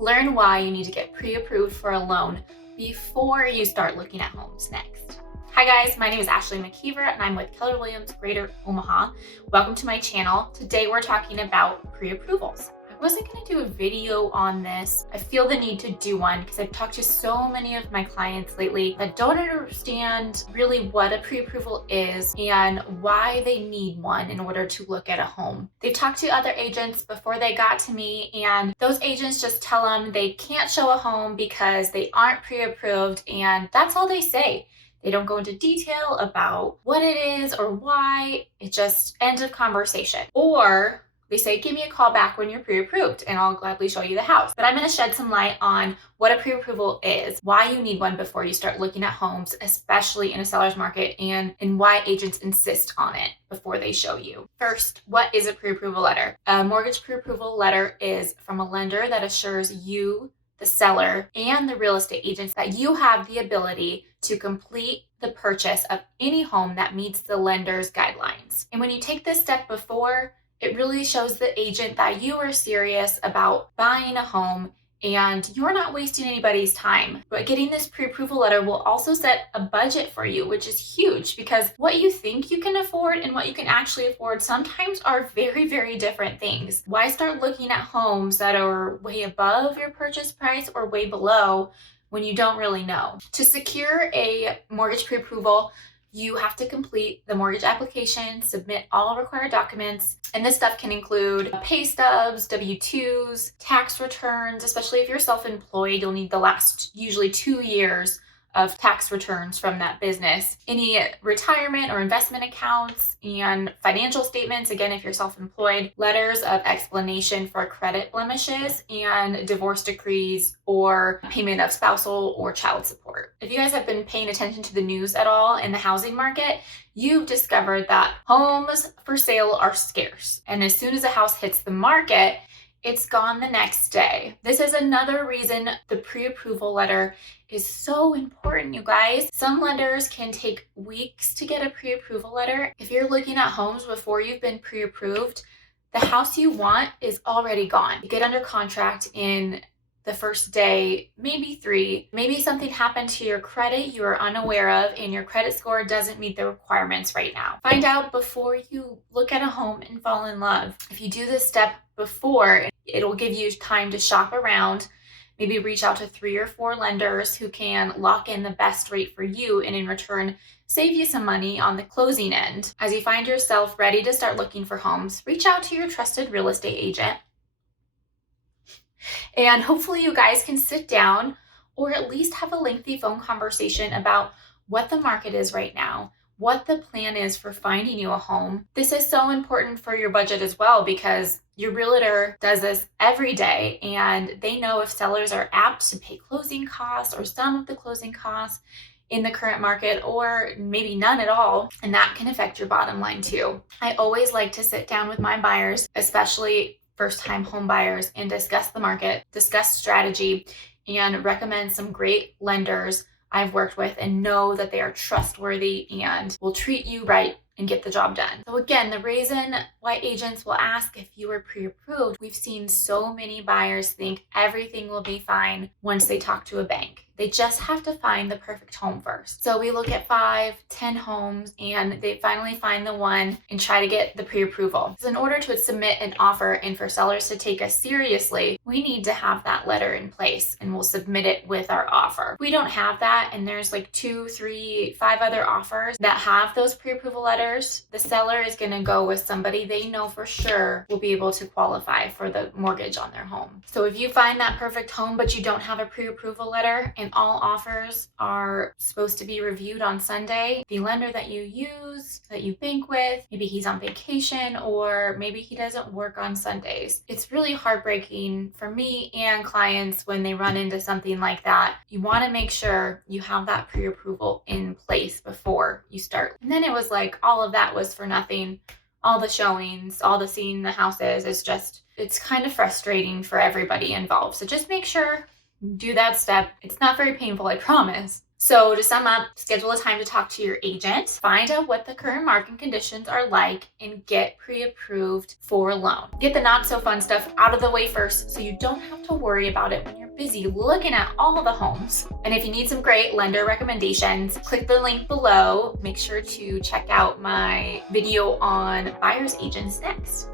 Learn why you need to get pre-approved for a loan before you start looking at homes next. Hi guys, my name is Ashley Mckeever and I'm with Keller Greater Omaha. Welcome to my channel. Today we're talking about pre-approvals. I wasn't going to do a video on this. I feel the need to do one because I've talked to so many of my clients lately that don't understand really what a pre-approval is and why they need one in order to look at a home. They've talked to other agents before they got to me, and those agents just tell them they can't show a home because they aren't pre-approved, and that's all they say. They don't go into detail about what it is or why. It just ends of conversation. Or they say, give me a call back when you're pre-approved and I'll gladly show you the house. But I'm going to shed some light on what a pre-approval is, why you need one before you start looking at homes, especially in a seller's market, and why agents insist on it before they show you. First, what is a pre-approval letter? A mortgage pre-approval letter is from a lender that assures you, the seller, and the real estate agents that you have the ability to complete the purchase of any home that meets the lender's guidelines. And when you take this step before, it really shows the agent that you are serious about buying a home and you're not wasting anybody's time. But getting this pre-approval letter will also set a budget for you, which is huge because what you think you can afford and what you can actually afford sometimes are very, very different things. Why start looking at homes that are way above your purchase price or way below when you don't really know? To secure a mortgage pre-approval, you have to complete the mortgage application, submit all required documents, and this stuff can include pay stubs, W-2s, tax returns. Especially if you're self-employed, you'll need the last usually 2 years of tax returns from that business, any retirement or investment accounts, and financial statements, again, if you're self-employed, letters of explanation for credit blemishes, and divorce decrees or payment of spousal or child support. If you guys have been paying attention to the news at all in the housing market, you've discovered that homes for sale are scarce. And as soon as a house hits the market, it's gone the next day. This is another reason the pre-approval letter is so important, you guys. Some lenders can take weeks to get a pre-approval letter. If you're looking at homes before you've been pre-approved, the house you want is already gone. You get under contract in the first day, maybe 3. Maybe something happened to your credit you are unaware of and your credit score doesn't meet the requirements right now. Find out before you look at a home and fall in love. If you do this step before, it'll give you time to shop around, maybe reach out to 3 or 4 lenders who can lock in the best rate for you and in return save you some money on the closing end. As you find yourself ready to start looking for homes, reach out to your trusted real estate agent. And hopefully you guys can sit down or at least have a lengthy phone conversation about what the market is right now, what the plan is for finding you a home. This is so important for your budget as well because your realtor does this every day and they know if sellers are apt to pay closing costs or some of the closing costs in the current market or maybe none at all, and that can affect your bottom line too. I always like to sit down with my buyers, especially first-time home buyers, and discuss the market, discuss strategy, and recommend some great lenders I've worked with and know that they are trustworthy and will treat you right and get the job done. So again, the reason why agents will ask if you are pre-approved, we've seen so many buyers think everything will be fine once they talk to a bank. They just have to find the perfect home first. So we look at 5, 10 homes and they finally find the one and try to get the pre-approval. So in order to submit an offer and for sellers to take us seriously, we need to have that letter in place and we'll submit it with our offer. If we don't have that and there's like 2, 3, 5 other offers that have those pre-approval letters, the seller is going to go with somebody they know for sure will be able to qualify for the mortgage on their home. So if you find that perfect home but you don't have a pre-approval letter and all offers are supposed to be reviewed on Sunday, the lender that you use, that you bank with, maybe he's on vacation or maybe he doesn't work on Sundays. It's really heartbreaking for me and clients when they run into something like that. You want to make sure you have that pre-approval in place before you start. And then it was like all of that was for nothing. All the showings, all the seeing the houses, it's kind of frustrating for everybody involved. So just make sure do that step. It's not very painful, I promise. So to sum up, schedule a time to talk to your agent, find out what the current market conditions are like, and get pre-approved for a loan. Get the not so fun stuff out of the way first so you don't have to worry about it when you're busy looking at all the homes. And if you need some great lender recommendations, click the link below. Make sure to check out my video on buyer's agents next.